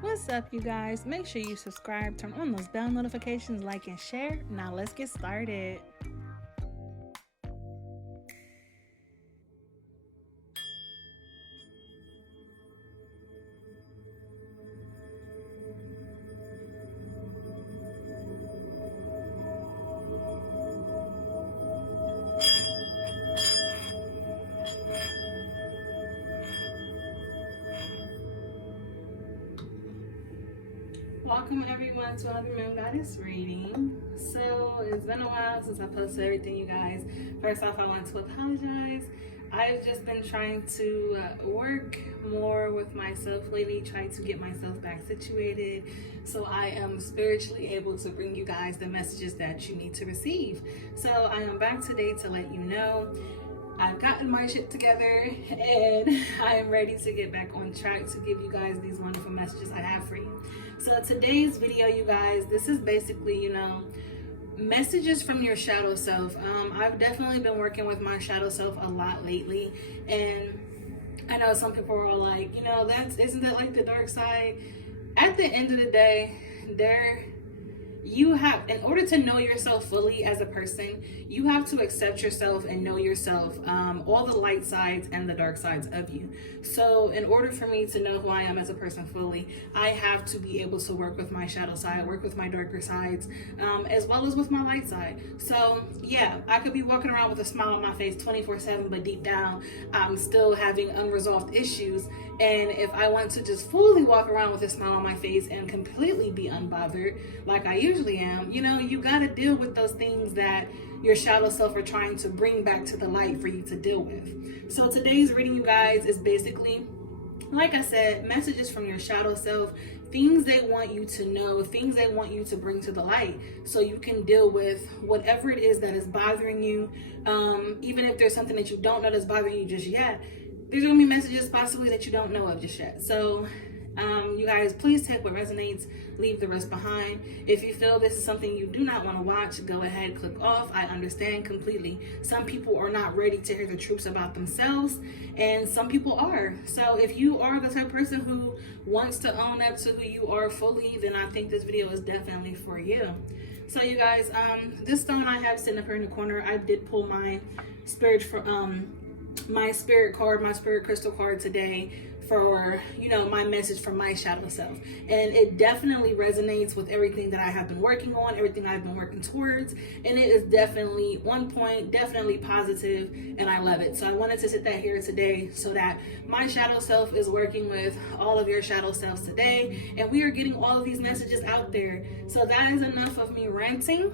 What's up, you guys? Make sure you subscribe, turn on those bell notifications, like, and share. Now, let's get started. Welcome, everyone, to another Moon Goddess reading. So, it's been a while since I posted everything, you guys. First off, I want to apologize. I've just been trying to work more with myself lately, trying to get myself back situated so I am spiritually able to bring you guys the messages that you need to receive. So I am back today to let you know I've gotten my shit together and I am ready to get back on track to give you guys these wonderful messages I have for you. So today's video, you guys, this is basically, messages from your shadow self. I've definitely been working with my shadow self a lot lately, and I know some people are like, isn't that like the dark side? At the end of the day, you have, in order to know yourself fully as a person, you have to accept yourself and know yourself, all the light sides and the dark sides of you. So in order for me to know who I am as a person fully, I have to be able to work with my shadow side, work with my darker sides, as well as with my light side. So yeah, I could be walking around with a smile on my face 24/7, but deep down I'm still having unresolved issues. And if I want to just fully walk around with a smile on my face and completely be unbothered like I usually am, you got to deal with those things that your shadow self are trying to bring back to the light for you to deal with. So today's reading, you guys, is basically, like I said, messages from your shadow self, things they want you to know, things they want you to bring to the light so you can deal with whatever it is that is bothering you. Even if there's something that you don't know that's bothering you just yet, there's gonna be messages possibly that you don't know of just yet. So you guys, please take what resonates, leave the rest behind. If you feel this is something you do not want to watch, go ahead, click off. I understand completely. Some people are not ready to hear the truths about themselves, and some people are. So if you are the type of person who wants to own up to who you are fully, then I think this video is definitely for you. So you guys, this stone I have sitting up here in the corner, I did pull my spirit for my spirit card, my spirit crystal card today for, my message from my shadow self. And it definitely resonates with everything that I have been working on, everything I've been working towards. And it is definitely one point, definitely positive, and I love it. So I wanted to sit that here today so that my shadow self is working with all of your shadow selves today. And we are getting all of these messages out there. So that is enough of me ranting.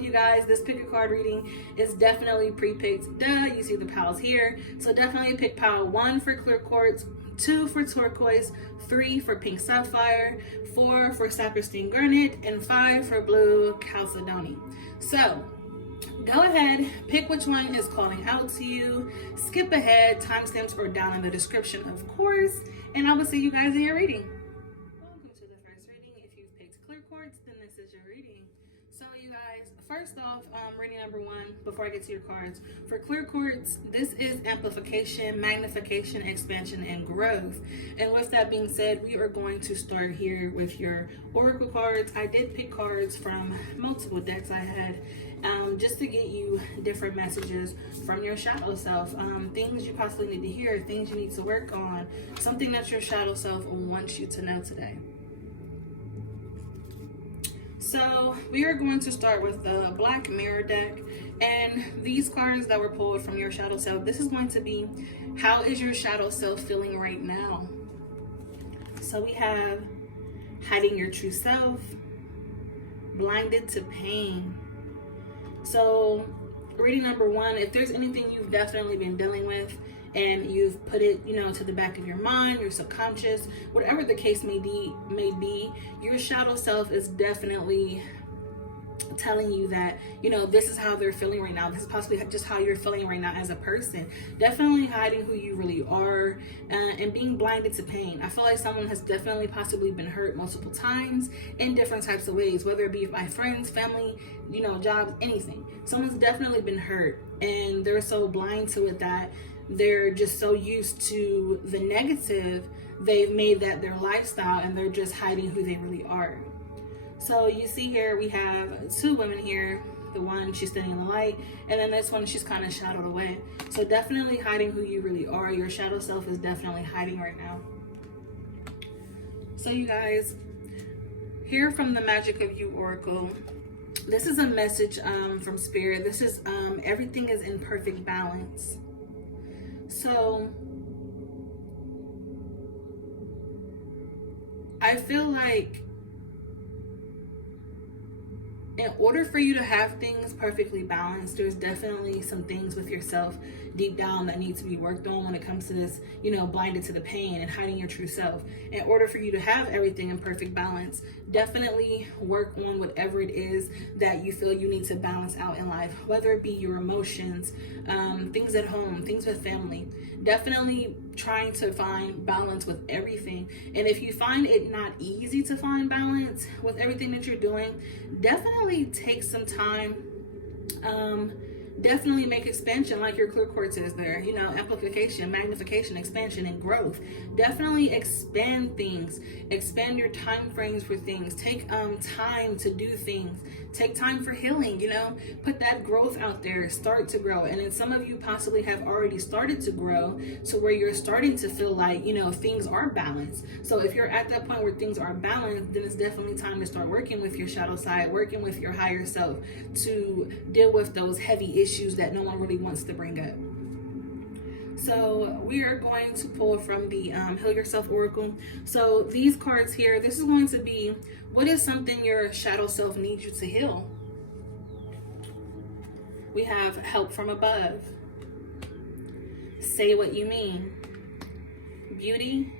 You guys, this pick a card reading is definitely pre-picked. Duh, you see the piles here. So definitely pick pile 1 for clear quartz, 2 for turquoise, 3 for pink sapphire, 4 for sapristine garnet, and 5 for blue chalcedony. So go ahead, pick which one is calling out to you. Skip ahead, timestamps are down in the description, of course, and I will see you guys in your reading. Welcome to the first reading. If you've picked clear quartz, then this is your reading. So you guys, first off, reading number 1, before I get to your cards, for clear quartz, this is amplification, magnification, expansion, and growth. And with that being said, we are going to start here with your oracle cards. I did pick cards from multiple decks I had, just to get you different messages from your shadow self, things you possibly need to hear, things you need to work on, something that your shadow self wants you to know today. So we are going to start with the Black Mirror deck, and these cards that were pulled from your shadow self, this is going to be, how is your shadow self feeling right now? So we have hiding your true self, blinded to pain. So reading number 1, if there's anything you've definitely been dealing with and you've put it, to the back of your mind, your subconscious, whatever the case may be, your shadow self is definitely telling you that, this is how they're feeling right now. This is possibly just how you're feeling right now as a person. Definitely hiding who you really are, and being blinded to pain. I feel like someone has definitely possibly been hurt multiple times in different types of ways, whether it be by friends, family, jobs, anything. Someone's definitely been hurt, and they're so blind to it that they're just so used to the negative they've made that their lifestyle and they're just hiding who they really are. So you see here we have two women here. The one, she's standing in the light, and then this one, she's kind of shadowed away. So definitely hiding who you really are. Your shadow self is definitely hiding right now. So you guys, here from the Magic of You Oracle, this is a message from Spirit. This is everything is in perfect balance. So I feel like in order for you to have things perfectly balanced, there's definitely some things with yourself deep down that need to be worked on when it comes to this, you know, blinded to the pain and hiding your true self. In order for you to have everything in perfect balance, definitely work on whatever it is that you feel you need to balance out in life, whether it be your emotions, things at home, things with family. Definitely trying to find balance with everything. And if you find it not easy to find balance with everything that you're doing, definitely take some time. Definitely make expansion like your clear quartz is there, you know, amplification, magnification, expansion, and growth. Definitely expand things, expand your time frames for things. Take time to do things. Take time for healing, you know, put that growth out there, start to grow. And then some of you possibly have already started to grow to where you're starting to feel like, you know, things are balanced. So if you're at that point where things are balanced, then it's definitely time to start working with your shadow side, working with your higher self to deal with those heavy issues that no one really wants to bring up. So we are going to pull from the Heal Yourself Oracle. So these cards here, this is going to be, what is something your shadow self needs you to heal? We have help from above. Say what you mean. Beauty.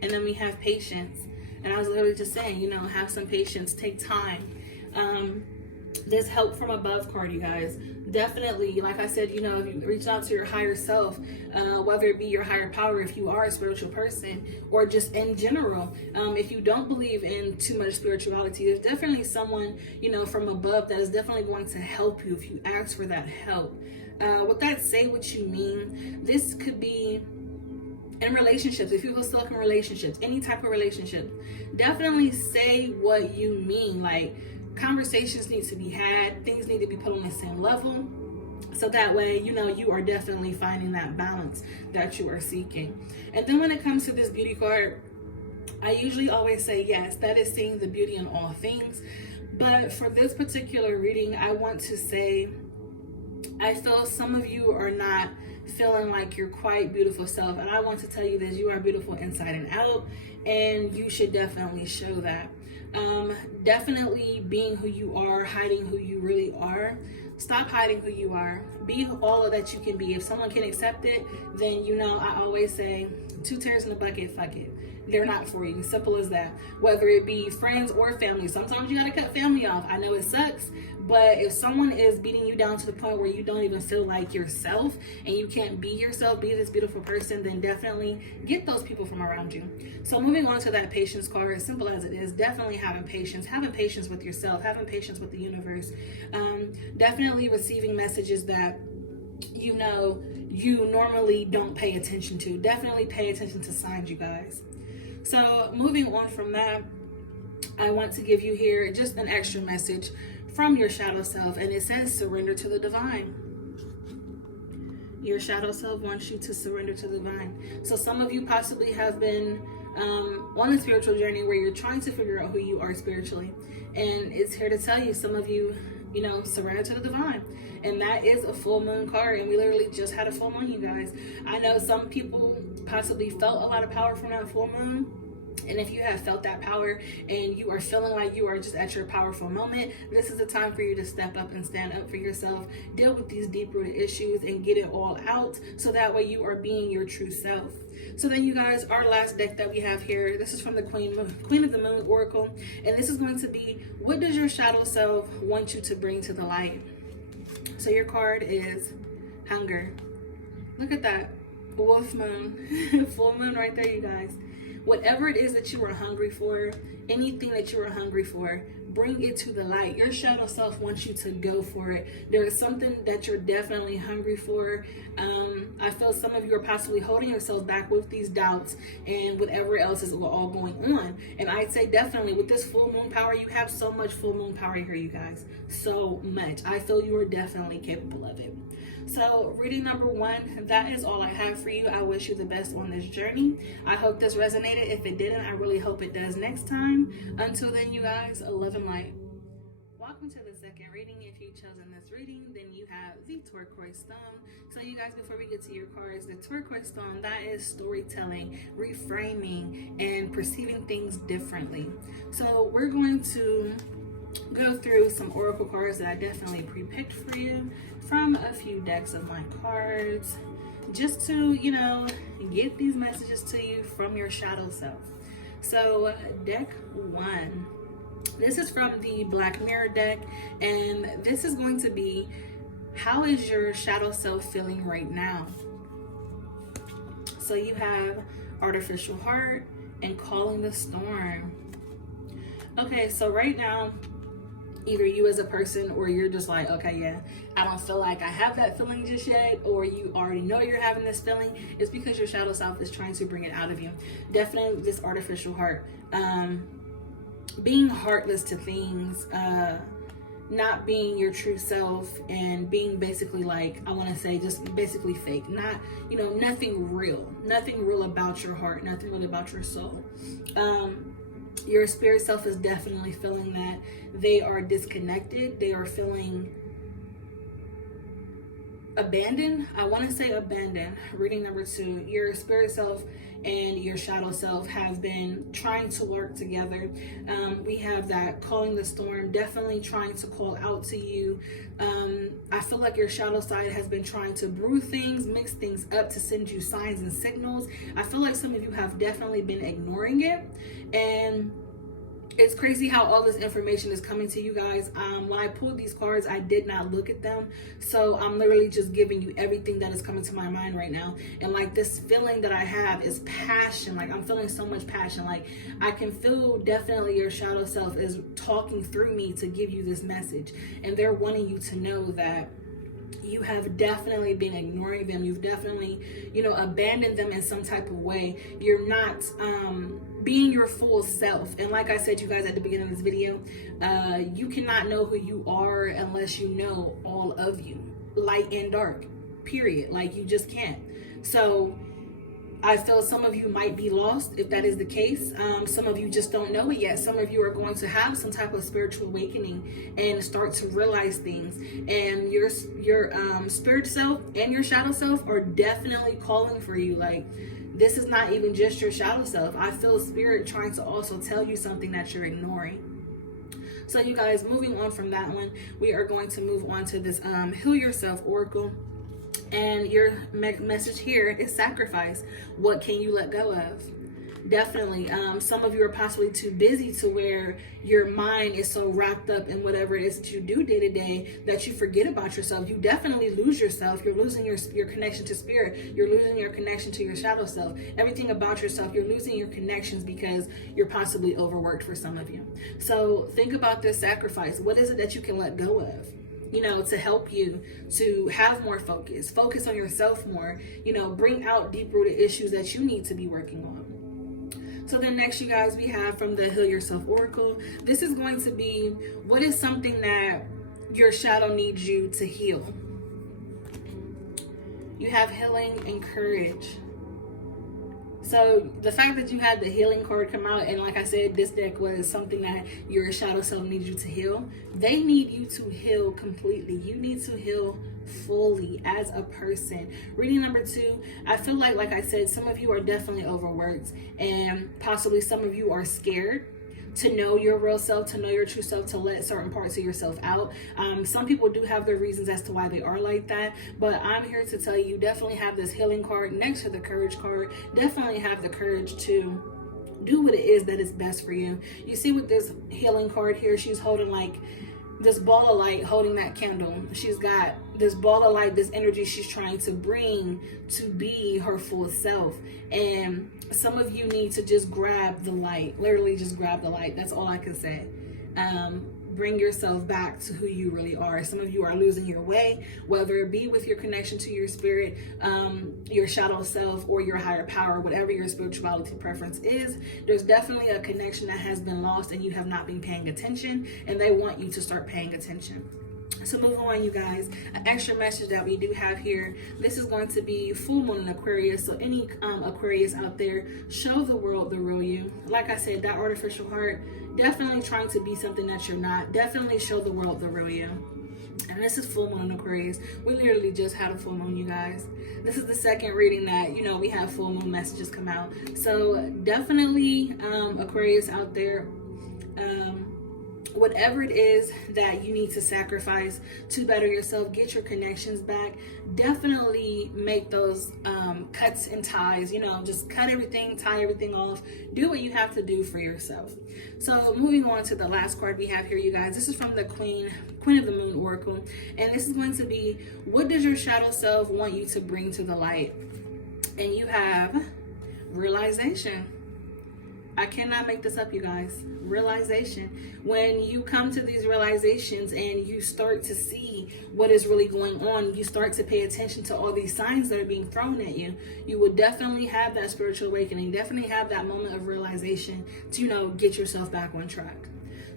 And then we have patience. And I was literally just saying, you know, have some patience, take time. This help from above card, you guys. Definitely, like I said, you know, if you reach out to your higher self, whether it be your higher power, if you are a spiritual person, or just in general, if you don't believe in too much spirituality, there's definitely someone, you know, from above that is definitely going to help you if you ask for that help. With that, say what you mean. This could be in relationships, if you feel stuck in relationships, any type of relationship, definitely say what you mean. Like, conversations need to be had, things need to be put on the same level, so that way, you know, you are definitely finding that balance that you are seeking. And then when it comes to this beauty card, I usually always say yes, that is seeing the beauty in all things. But for this particular reading, I want to say, I feel some of you are not feeling like your quite beautiful self, and I want to tell you this: you are beautiful inside and out, and you should definitely show that. Definitely being who you are, hiding who you really are. Stop hiding who you are. Be all that you can be. If someone can accept it, then, you know, I always say, 2 tears in a bucket, fuck it. They're not for you. Simple as that. Whether it be friends or family. Sometimes you gotta cut family off. I know it sucks, but if someone is beating you down to the point where you don't even feel like yourself and you can't be yourself, be this beautiful person, then definitely get those people from around you. So moving on to that patience card, as simple as it is, definitely having patience with yourself, having patience with the universe, definitely receiving messages that, you know, you normally don't pay attention to. Definitely pay attention to signs, you guys. So moving on from that, I want to give you here just an extra message from your shadow self, and it says surrender to the divine. Your shadow self wants you to surrender to the divine. So some of you possibly have been on a spiritual journey where you're trying to figure out who you are spiritually, and it's here to tell you, some of you, you know, surrender to the divine. And that is a full moon card, and we literally just had a full moon, you guys. I know some people possibly felt a lot of power from that full moon. And if you have felt that power and you are feeling like you are just at your powerful moment, this is the time for you to step up and stand up for yourself, deal with these deep-rooted issues and get it all out, so that way you are being your true self. So then, you guys, our last deck that we have here, this is from the Queen of the Moon Oracle, and this is going to be, what does your shadow self want you to bring to the light? So your card is hunger. Look at that. Wolf moon. Full moon right there, you guys. whatever it is that you are hungry for, anything that you are hungry for, bring it to the light. Your shadow self wants you to go for it. There is something that you're definitely hungry for. I feel some of you are possibly holding yourselves back with these doubts and whatever else is all going on. And I'd say definitely with this full moon power, you have so much full moon power here, you guys. So much. I feel you are definitely capable of it. So reading number 1, that is all I have for you. I wish you the best on this journey. I hope this resonated. If it didn't, I really hope it does next time. Until then, you guys, love and light. Welcome to the second reading. If you've chosen this reading, then you have the turquoise stone. So you guys, before we get to your cards, the turquoise stone, that is storytelling, reframing, and perceiving things differently. So we're going to go through some oracle cards that I definitely pre-picked for you from a few decks of my cards, just to, you know, get these messages to you from your shadow self. So deck 1, this is from the Black Mirror deck, and this is going to be, how is your shadow self feeling right now? So you have artificial heart and calling the storm. Okay, so right now, either you as a person, or you're just like, okay, yeah, I don't feel like I have that feeling just yet, or you already know you're having this feeling. It's because your shadow self is trying to bring it out of you. Definitely this artificial heart, being heartless to things, not being your true self, and being basically, like, I want to say just basically fake, not, you know, nothing real about your heart, nothing real about your soul. Your spirit self is definitely feeling that they are disconnected. They are feeling abandoned. I want to say abandoned. Reading number 2, your spirit self and your shadow self have been trying to work together. We have that calling the storm, definitely trying to call out to you. I feel like your shadow side has been trying to brew things, mix things up to send you signs and signals. I feel like some of you have definitely been ignoring it, and it's crazy how all this information is coming to you guys. When I pulled these cards, I did not look at them. So I'm literally just giving you everything that is coming to my mind right now. And like, this feeling that I have is passion. Like, I'm feeling so much passion. Like, I can feel definitely your shadow self is talking through me to give you this message. And they're wanting you to know that you have definitely been ignoring them. You've definitely, you know, abandoned them in some type of way. You're not being your full self. And like I said, you guys, at the beginning of this video, you cannot know who you are unless you know all of you, light and dark, period. Like, you just can't. So I feel some of you might be lost if that is the case. Some of you just don't know it yet. Some of you are going to have some type of spiritual awakening and start to realize things. And your spirit self and your shadow self are definitely calling for you. Like, this is not even just your shadow self. I feel spirit trying to also tell you something that you're ignoring. So you guys, moving on from that one, we are going to move on to this Heal Yourself Oracle. And your message here is sacrifice. What can you let go of? Definitely. Some of you are possibly too busy to where your mind is so wrapped up in whatever it is that you do day to day that you forget about yourself. You definitely lose yourself. You're losing your connection to spirit. You're losing your connection to your shadow self. Everything about yourself, you're losing your connections because you're possibly overworked for some of you. So think about this sacrifice. What is it that you can let go of? You know, to help you to have more focus on yourself more, you know, bring out deep-rooted issues that you need to be working on. So then next, you guys, we have from the Heal Yourself Oracle. This is going to be, what is something that your shadow needs you to heal? You have healing and courage. So the fact that you had the healing card come out, and like I said, this deck was something that your shadow self needs you to heal. They need you to heal completely. You need to heal fully as a person. Reading number 2, I feel like I said, some of you are definitely overworked, and possibly some of you are scared to know your real self, to know your true self, to let certain parts of yourself out. Some people do have their reasons as to why they are like that, but I'm here to tell you, definitely have this healing card next to the courage card. Definitely have the courage to do what it is that is best for you. You see with this healing card here, she's holding like this ball of light holding that candle. She's got this ball of light, this energy she's trying to bring to be her full self. And some of you need to just grab the light, literally just grab the light. That's all I can say. Bring yourself back to who you really are. Some of you are losing your way, whether it be with your connection to your spirit, your shadow self, or your higher power, whatever your spirituality preference is. There's definitely a connection that has been lost and you have not been paying attention, and they want you to start paying attention. So moving on, you guys, an extra message that we do have here. This is going to be full moon in Aquarius. So any Aquarius out there, show the world the real you. Like I said, that artificial heart, definitely trying to be something that you're not. Definitely show the world the real you. And this is full moon in Aquarius. We literally just had a full moon, you guys. This is the second reading that, we have full moon messages come out. So definitely Aquarius out there, whatever it is that you need to sacrifice to better yourself, get your connections back, definitely make those cuts and ties, just cut everything, tie everything off, do what you have to do for yourself. So moving on to the last card we have here, you guys, this is from the Queen of the Moon Oracle, and this is going to be, what does your shadow self want you to bring to the light? And you have realization. I cannot make this up, you guys. Realization. When you come to these realizations and you start to see what is really going on, you start to pay attention to all these signs that are being thrown at you, you would definitely have that spiritual awakening, definitely have that moment of realization to, get yourself back on track.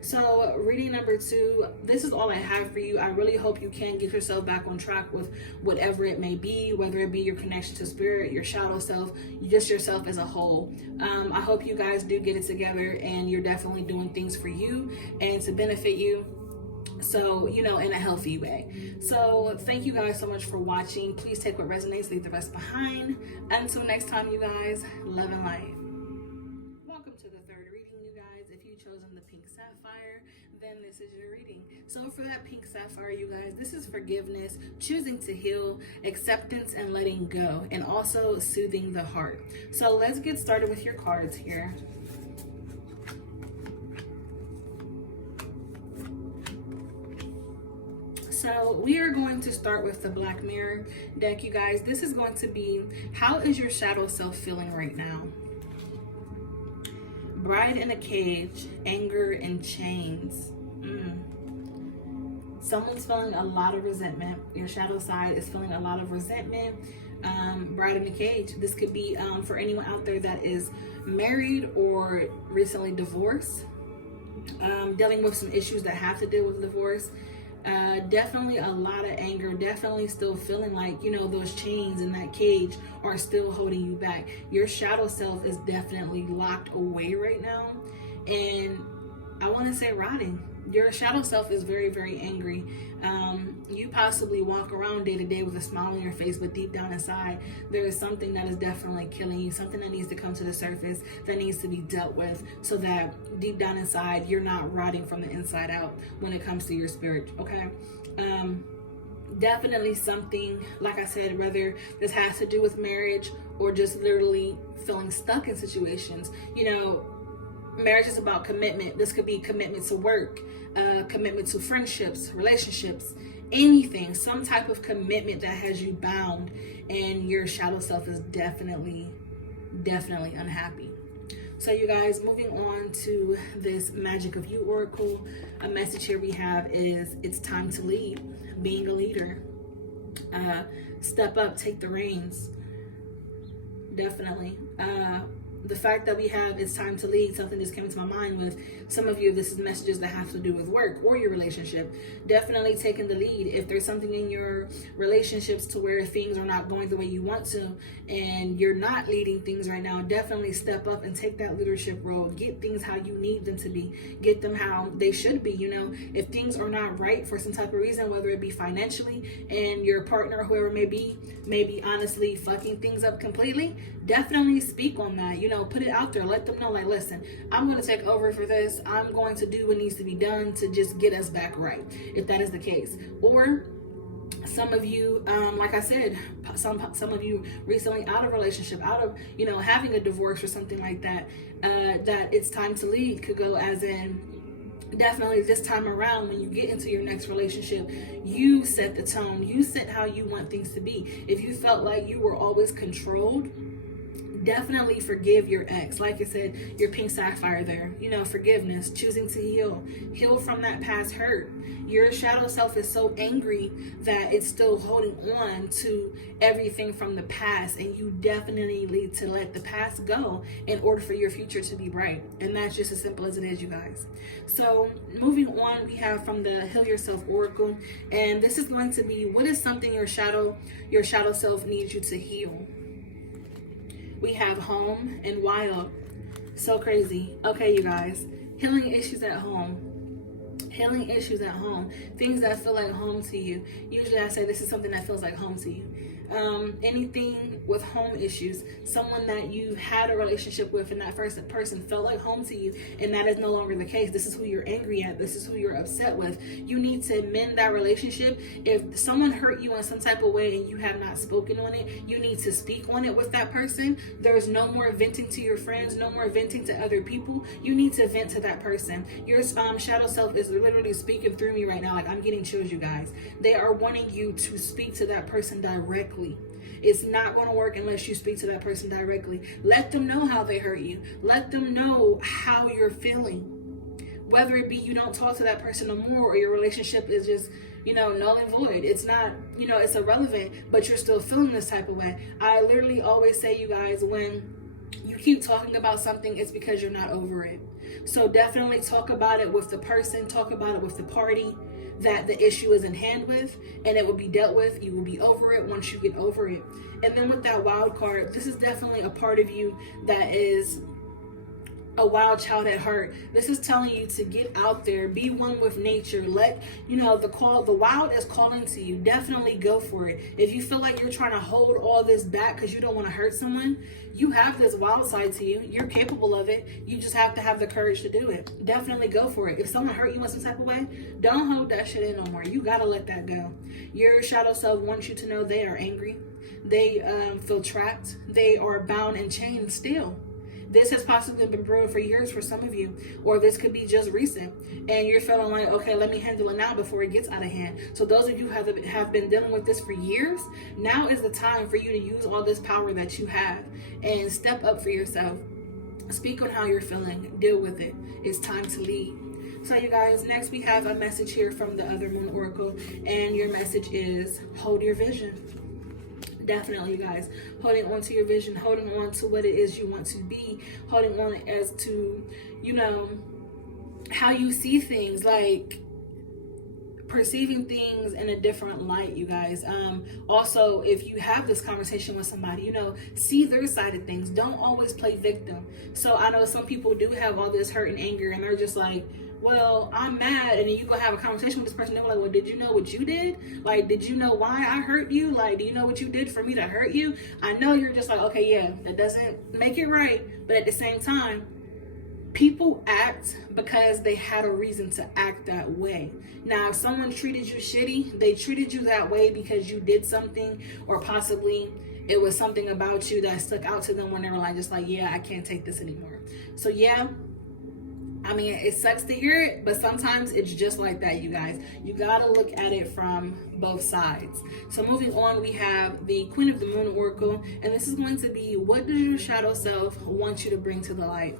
So reading number 2, this is all I have for you. I really hope you can get yourself back on track with whatever it may be, whether it be your connection to spirit, your shadow self, just yourself as a whole. I hope you guys do get it together and you're definitely doing things for you and to benefit you. So, in a healthy way. So thank you guys so much for watching. Please take what resonates, leave the rest behind. Until next time, you guys, love and light. Welcome to the third reading, you guys. If you've chosen the pink sapphire, then this is your reading. So for that pink sapphire, you guys, this is forgiveness, choosing to heal, acceptance, and letting go, and also soothing the heart. So let's get started with your cards here. So we are going to start with the Black Mirror deck, you guys. This is going to be, how is your shadow self feeling right now? Bride in a cage, anger and chains. Someone's feeling a lot of resentment. Your shadow side is feeling a lot of resentment. Bride in a cage. This could be for anyone out there that is married or recently divorced, dealing with some issues that have to deal with divorce. Definitely a lot of anger, definitely still feeling like, those chains in that cage are still holding you back. Your shadow self is definitely locked away right now, and I want to say rotting. Your shadow self is very, very angry. You possibly walk around day to day with a smile on your face, but deep down inside, there is something that is definitely killing you, something that needs to come to the surface, that needs to be dealt with, so that deep down inside, you're not rotting from the inside out when it comes to your spirit, okay? Definitely something, like I said, whether this has to do with marriage or just literally feeling stuck in situations. Marriage is about commitment. This could be commitment to work, commitment to friendships, relationships, anything, some type of commitment that has you bound, and your shadow self is definitely unhappy. So you guys, moving on to this Magic of You Oracle, a message here we have is, it's time to lead, being a leader. Step up, take the reins. Definitely. The fact that we have it's time to lead, something just came to my mind with some of you. This is messages that have to do with work or your relationship. Definitely taking the lead. If there's something in your relationships to where things are not going the way you want to, and you're not leading things right now, definitely step up and take that leadership role. Get things how you need them to be. Get them how they should be. If things are not right for some type of reason, whether it be financially, and your partner, whoever may be honestly fucking things up completely, definitely speak on that. Put it out there. Let them know, like, listen, I'm going to take over for this. I'm going to do what needs to be done to just get us back right, if that is the case. Or some of you, like I said, some of you recently out of relationship, out of, having a divorce or something like that, that it's time to lead could go as in, definitely this time around, when you get into your next relationship, you set the tone, you set how you want things to be. If you felt like you were always controlled, definitely forgive your ex. Like I said, your pink sapphire there, you know, forgiveness, choosing to heal from that past hurt. Your shadow self is so angry that it's still holding on to everything from the past, and you definitely need to let the past go in order for your future to be bright. And that's just as simple as it is, you guys. So moving on, we have from the Heal Yourself Oracle, and this is going to be, what is something your shadow self needs you to heal? We have home and wild. So crazy. Okay, you guys. Healing issues at home. Healing issues at home. Things that feel like home to you. Usually I say this is something that feels like home to you. Anything with home issues, someone that you had a relationship with and that first person felt like home to you, and that is no longer the case. This is who you're angry at. This is who you're upset with. You need to mend that relationship. If someone hurt you in some type of way and you have not spoken on it, you need to speak on it with that person. There's no more venting to your friends, no more venting to other people. You need to vent to that person. Your shadow self is literally speaking through me right now. Like, I'm getting chills, you guys. They are wanting you to speak to that person directly. It's not going to work unless you speak to that person directly. Let them know how they hurt you. Let them know how you're feeling. Whether it be you don't talk to that person no more, or your relationship is just, null and void. It's not, it's irrelevant, but you're still feeling this type of way. I literally always say, you guys, when you keep talking about something, it's because you're not over it. So definitely talk about it with the person, talk about it with the party that the issue is in hand with, and it will be dealt with. You will be over it once you get over it. And then with that wild card, this is definitely a part of you that is a wild child at heart. This is telling you to get out there, be one with nature. Let the wild is calling to you. Definitely go for it. If you feel like you're trying to hold all this back because you don't want to hurt someone, you have this wild side to you. You're capable of it. You just have to have the courage to do it. Definitely go for it. If someone hurt you in some type of way, don't hold that shit in no more. You gotta let that go. Your shadow self wants you to know they are angry. They feel trapped. They are bound and chained still. This has possibly been brewing for years for some of you, or this could be just recent, and you're feeling like, okay, let me handle it now before it gets out of hand. So those of you who have been dealing with this for years, now is the time for you to use all this power that you have and step up for yourself. Speak on how you're feeling. Deal with it. It's time to lead. So you guys, next we have a message here from the other Moon Oracle, and your message is hold your vision. Definitely, you guys, holding on to your vision, holding on to what it is you want to be, holding on as to, how you see things, like perceiving things in a different light, you guys. Also, if you have this conversation with somebody, see their side of things. Don't always play victim. So I know some people do have all this hurt and anger, and they're just like, well, I'm mad, and then you go have a conversation with this person, they're like, well, did you know what you did? Like, did you know why I hurt you? Like, do you know what you did for me to hurt you? I know you're just like, okay, yeah, that doesn't make it right, but at the same time, people act because they had a reason to act that way. Now, if someone treated you shitty, they treated you that way because you did something, or possibly it was something about you that stuck out to them when they were like, just like, yeah, I can't take this anymore. So yeah, I mean, it sucks to hear it, but sometimes it's just like that, you guys. You gotta look at it from both sides. So moving on, we have the Queen of the Moon Oracle, and this is going to be, what does your shadow self want you to bring to the light?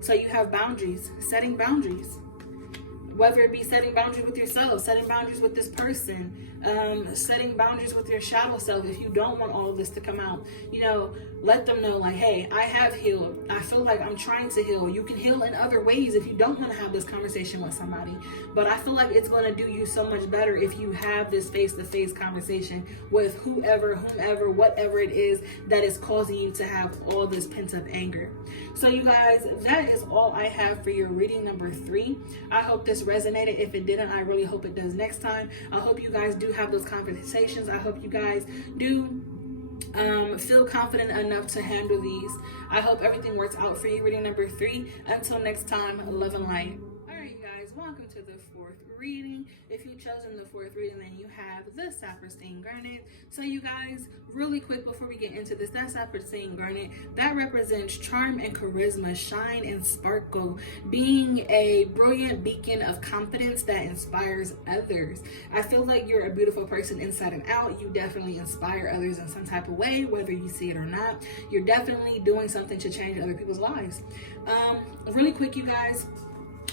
So you have boundaries, setting boundaries. Whether it be setting boundaries with yourself, setting boundaries with this person, setting boundaries with your shadow self. If you don't want all of this to come out, let them know, like, hey, I have healed. I feel like I'm trying to heal. You can heal in other ways if you don't want to have this conversation with somebody. But I feel like it's going to do you so much better if you have this face-to-face conversation with whomever, whatever it is that is causing you to have all this pent-up anger. So you guys, that is all I have for your reading number 3. I hope this resonated. If it didn't, I really hope it does next time. I hope you guys do have those conversations. I hope you guys do feel confident enough to handle these. I hope everything works out for you. Reading number 3. Until next time, love and light. All right, guys. welcome to the fourth reading. If you've chosen the fourth reading, then you have the Saphir-Stained Garnet. So you guys, really quick before we get into this, that Saphir-Stained Garnet, that represents charm and charisma, shine and sparkle, being a brilliant beacon of confidence that inspires others. I feel like you're a beautiful person inside and out. You definitely inspire others in some type of way, whether you see it or not. You're definitely doing something to change other people's lives. Really quick, you guys,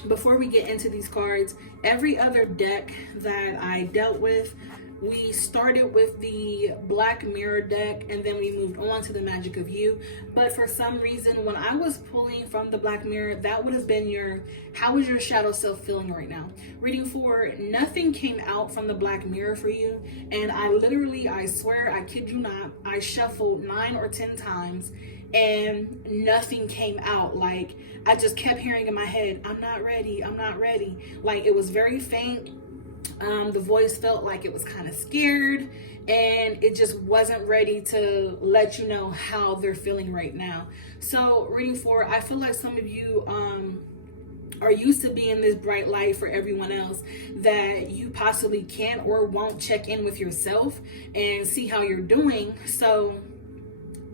before we get into these cards, every other deck that I dealt with, we started with the Black Mirror deck and then we moved on to the Magic of You. But for some reason, when I was pulling from the Black Mirror, that would have been your, how is your shadow self feeling right now? Reading 4, nothing came out from the Black Mirror for you. And I swear, I kid you not, I shuffled 9 or 10 times and nothing came out. Like, I just kept hearing in my head, I'm not ready, I'm not ready. Like, it was very faint. The voice felt like it was kind of scared and it just wasn't ready to let you know how they're feeling right now. So reading 4, I feel like some of you are used to being this bright light for everyone else, that you possibly can or won't check in with yourself and see how you're doing. So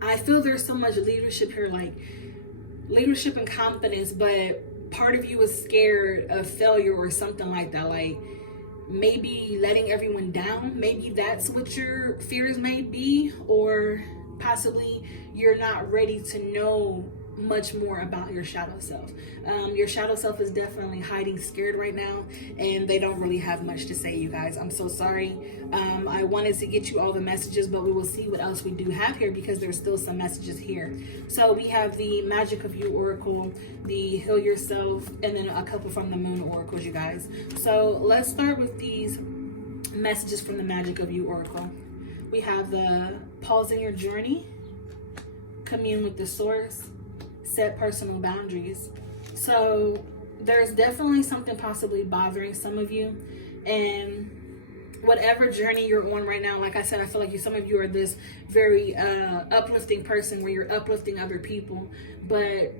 I feel there's so much leadership here, like leadership and confidence, but part of you is scared of failure or something like that. Like, maybe letting everyone down, maybe that's what your fears may be, or possibly you're not ready to know much more about your shadow self. Your shadow self is definitely hiding scared right now, and they don't really have much to say, you guys. I'm so sorry. I wanted to get you all the messages, but we will see what else we do have here because there's still some messages here. So we have the Magic of You Oracle, the Heal Yourself, and then a couple from the Moon Oracles, you guys. So let's start with these messages from the Magic of You Oracle. We have the pause in your journey, commune with the source, set personal boundaries. So there's definitely something possibly bothering some of you, and whatever journey you're on right now, like I said, I feel like some of you are this very uplifting person where you're uplifting other people. But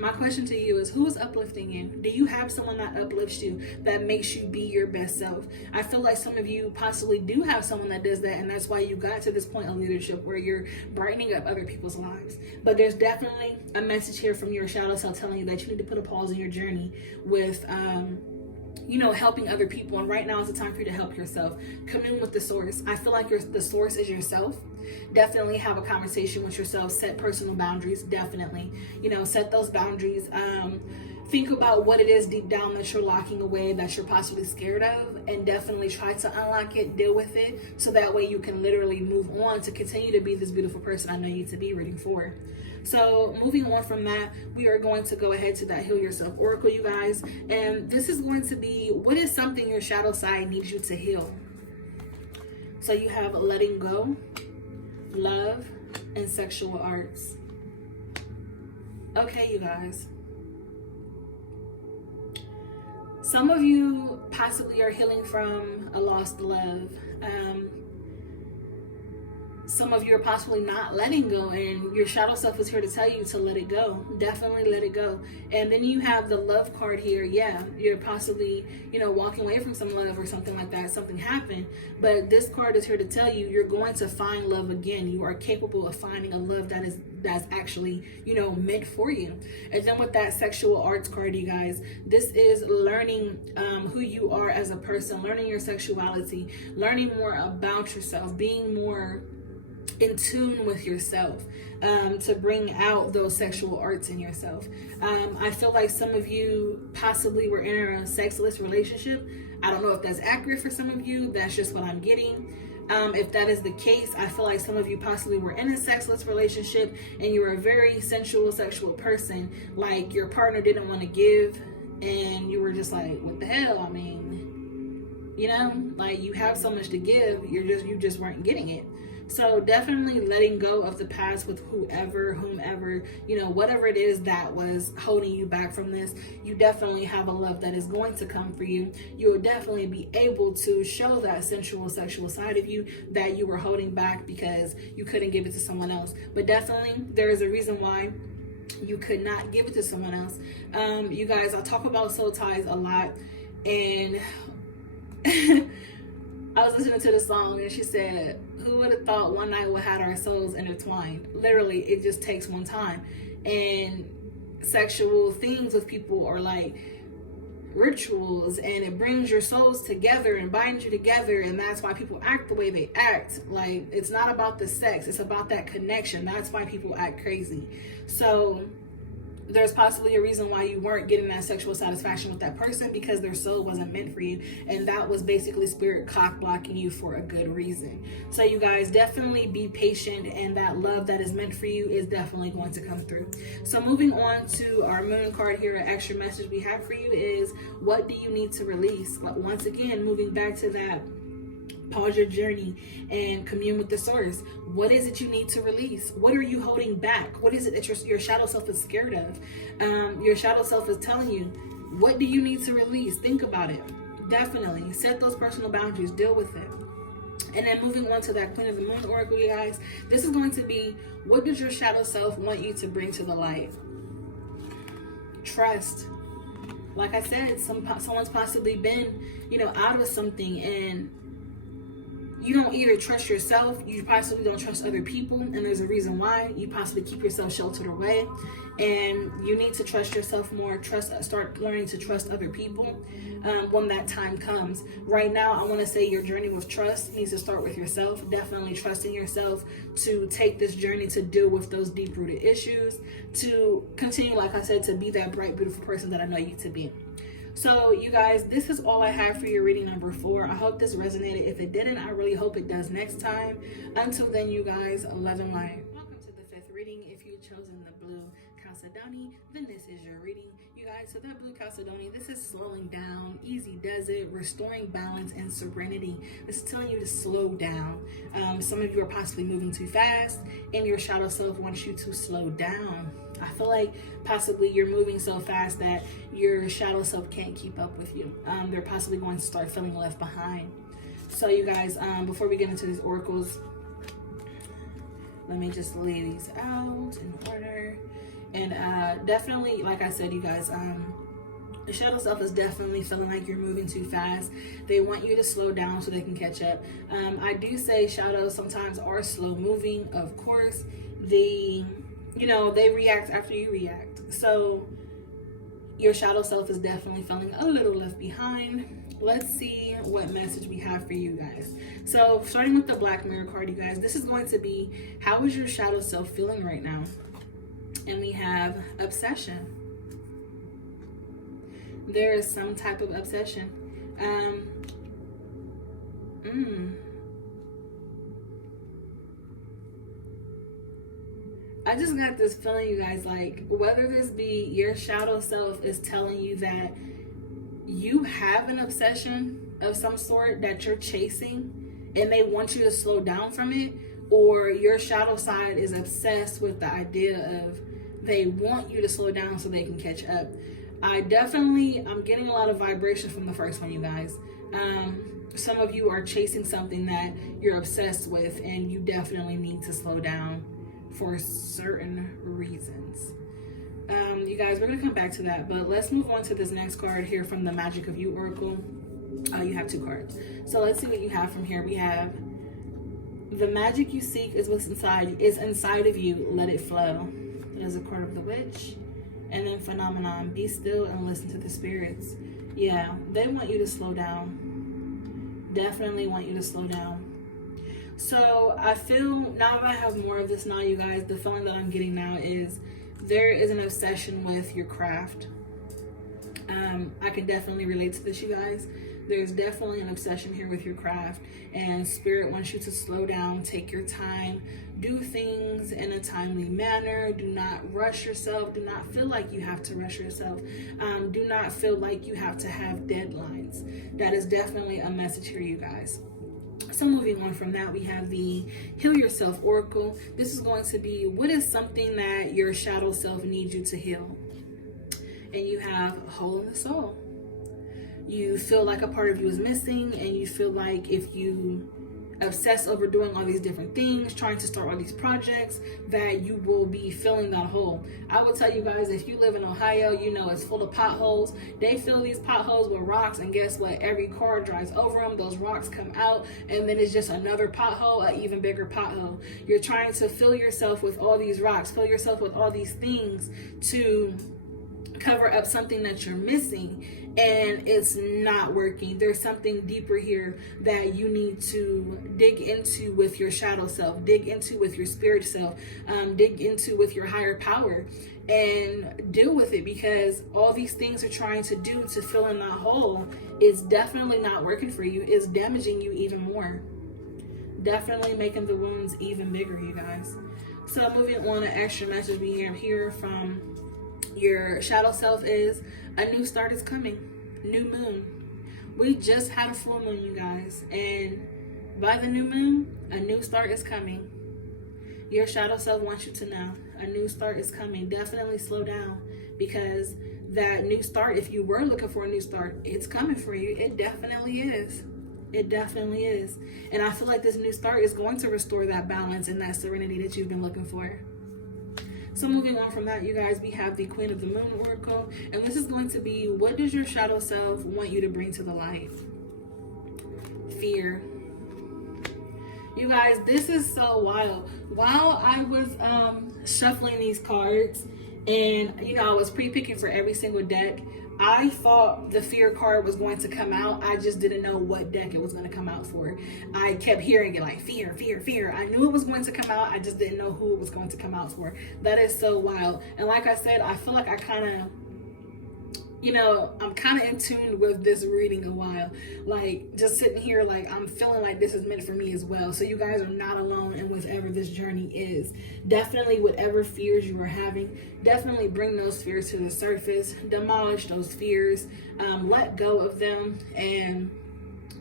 my question to you is, who is uplifting you? Do you have someone that uplifts you, that makes you be your best self? I feel like some of you possibly do have someone that does that, and that's why you got to this point of leadership where you're brightening up other people's lives. But there's definitely a message here from your shadow self telling you that you need to put a pause in your journey with helping other people. And right now is the time for you to help yourself. Commune with the source. I feel like the source is yourself. Definitely have a conversation with yourself. Set personal boundaries. Definitely, set those boundaries. Think about what it is deep down that you're locking away, that you're possibly scared of, and definitely try to unlock it, deal with it, so that way you can literally move on to continue to be this beautiful person I know you to be. Reading 4. So moving on from that, we are going to go ahead to that Heal Yourself Oracle, you guys. And this is going to be, what is something your shadow side needs you to heal? So you have letting go, love, and sexual arts. Okay, you guys. Some of you possibly are healing from a lost love. Some of you are possibly not letting go, and your shadow self is here to tell you to let it go. Definitely let it go. And then you have the love card here. Yeah, you're possibly, walking away from some love or something like that. Something happened. But this card is here to tell you you're going to find love again. You are capable of finding a love that's actually, meant for you. And then with that sexual arts card, you guys, this is learning who you are as a person, learning your sexuality, learning more about yourself, being more in tune with yourself, to bring out those sexual arts in yourself. I feel like some of you possibly were in a sexless relationship. I don't know if that's accurate for some of you. That's just what I'm getting. If that is the case, I feel like some of you possibly were in a sexless relationship and you were a very sensual, sexual person. Like, your partner didn't want to give and you were just like, what the hell? I mean, like, you have so much to give, you just weren't getting it. So definitely letting go of the past with whomever, whatever it is that was holding you back from this. You definitely have a love that is going to come for you. You will definitely be able to show that sensual, sexual side of you that you were holding back because you couldn't give it to someone else. But definitely there is a reason why you could not give it to someone else. You guys, I talk about soul ties a lot. And I was listening to the song and she said, who would have thought one night we had our souls intertwined? Literally, it just takes one time. And sexual things with people are like rituals, and it brings your souls together and binds you together, and that's why people act the way they act. Like, it's not about the sex, it's about that connection. That's why people act crazy. So there's possibly a reason why you weren't getting that sexual satisfaction with that person, because their soul wasn't meant for you, and that was basically spirit cock blocking you for a good reason. So you guys definitely be patient, and that love that is meant for you is definitely going to come through. So moving on to our moon card here, an extra message we have for you is, what do you need to release? Once again, moving back to that, pause your journey and commune with the source. What is it you need to release? What are you holding back? What is it that your shadow self is scared of? Your shadow self is telling you, what do you need to release? Think about it. Definitely set those personal boundaries, deal with it. And then moving on to that Queen of the Moon oracle, you guys, this is going to be, what does your shadow self want you to bring to the light? Trust. Like I said, someone's possibly been, out of something, and you don't either trust yourself, you possibly don't trust other people, and there's a reason why. You possibly keep yourself sheltered away, and you need to trust yourself more. Start learning to trust other people when that time comes. Right now, I want to say your journey with trust needs to start with yourself. Definitely trusting yourself to take this journey to deal with those deep-rooted issues, to continue, like I said, to be that bright, beautiful person that I know you to be. So you guys, this is all I have for your reading number 4. I hope this resonated. If it didn't, I really hope it does next time. Until then, you guys, love and light. Welcome to the 5th reading. If you've chosen the blue Chalcedony, then this is your reading. You guys, so that blue Chalcedony, this is slowing down, easy does it, restoring balance and serenity. It's telling you to slow down. Some of you are possibly moving too fast, and your shadow self wants you to slow down. I feel like possibly you're moving so fast that your shadow self can't keep up with you. They're possibly going to start feeling left behind. So you guys, before we get into these oracles, let me just lay these out in order. And definitely, like I said, you guys, the shadow self is definitely feeling like you're moving too fast. They want you to slow down so they can catch up. I do say shadows sometimes are slow moving. Of course, they react after you react. So your shadow self is definitely feeling a little left behind. Let's see what message we have for you guys. So starting with the Black Mirror card, you guys, this is going to be, how is your shadow self feeling right now? And we have obsession. There is some type of obsession. I just got this feeling, you guys, like whether this be your shadow self is telling you that you have an obsession of some sort that you're chasing and they want you to slow down from it, or your shadow side is obsessed with the idea of they want you to slow down so they can catch up. I'm getting a lot of vibration from the first one, you guys. Some of you are chasing something that you're obsessed with, and you definitely need to slow down for certain reasons. You guys, we're going to come back to that, but let's move on to this next card here from the Magic of You Oracle. You have 2 cards. So let's see what you have from here. We have the magic you seek is what's inside of you. Let it flow. There's a card of the Witch. And then Phenomenon. Be still and listen to the spirits. Yeah, they want you to slow down. Definitely want you to slow down. So I feel, now that I have more of this now, you guys, the feeling that I'm getting now is there is an obsession with your craft. I can definitely relate to this, you guys. There's definitely an obsession here with your craft, and Spirit wants you to slow down, take your time, do things in a timely manner. Do not rush yourself. Do not feel like you have to rush yourself. Do not feel like you have to have deadlines. That is definitely a message here, you guys. So moving on from that, we have the Heal Yourself Oracle. This is going to be, what is something that your shadow self needs you to heal? And you have a hole in the soul. You feel like a part of you is missing, and you feel like if you obsess over doing all these different things, trying to start all these projects, that you will be filling that hole. I will tell you guys, if you live in Ohio, you know it's full of potholes. They fill these potholes with rocks, and guess what? Every car drives over them, those rocks come out, and then it's just another pothole, an even bigger pothole. You're trying to fill yourself with all these rocks, fill yourself with all these things to cover up something that you're missing, and it's not working. There's something deeper here that you need to dig into with your shadow self, dig into with your spirit self, dig into with your higher power, and deal with it, because all these things are trying to do to fill in that hole is definitely not working for you. It's damaging you even more, definitely making the wounds even bigger, you guys. So moving on, an extra message we have here from your shadow self is a new start is coming. New moon. We just had a full moon, you guys, and by the new moon, a new start is coming. Your shadow self wants you to know a new start is coming. Definitely slow down, because that new start, if you were looking for a new start, it's coming for you. It definitely is. It definitely is. And I feel like this new start is going to restore that balance and that serenity that you've been looking for. So moving on from that, you guys, we have the Queen of the Moon Oracle. And this is going to be, what does your shadow self want you to bring to the light? Fear. You guys, this is so wild. While I was shuffling these cards, and I was pre-picking for every single deck, I thought the fear card was going to come out. I just didn't know what deck it was going to come out for. I kept hearing it like fear, fear, fear. I knew it was going to come out. I just didn't know who it was going to come out for. That is so wild. And like I said, I feel like I kind of, I'm kind of in tune with this reading a while. Like, just sitting here, like, I'm feeling like this is meant for me as well. So you guys are not alone in whatever this journey is. Definitely, whatever fears you are having, definitely bring those fears to the surface. Demolish those fears. Let go of them and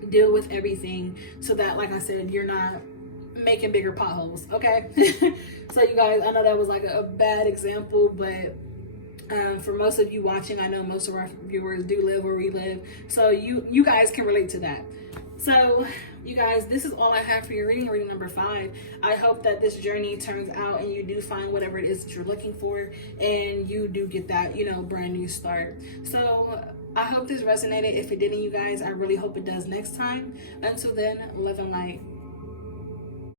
deal with everything, so that, like I said, you're not making bigger potholes, okay? So you guys, I know that was like a bad example, but for most of you watching, I know most of our viewers do live where we live, so you guys can relate to that. So you guys, this is all I have for your reading number 5. I hope that this journey turns out and you do find whatever it is that you're looking for, and you do get that brand new start. So I hope this resonated. If it didn't, you guys, I really hope it does next time. Until then, love and light.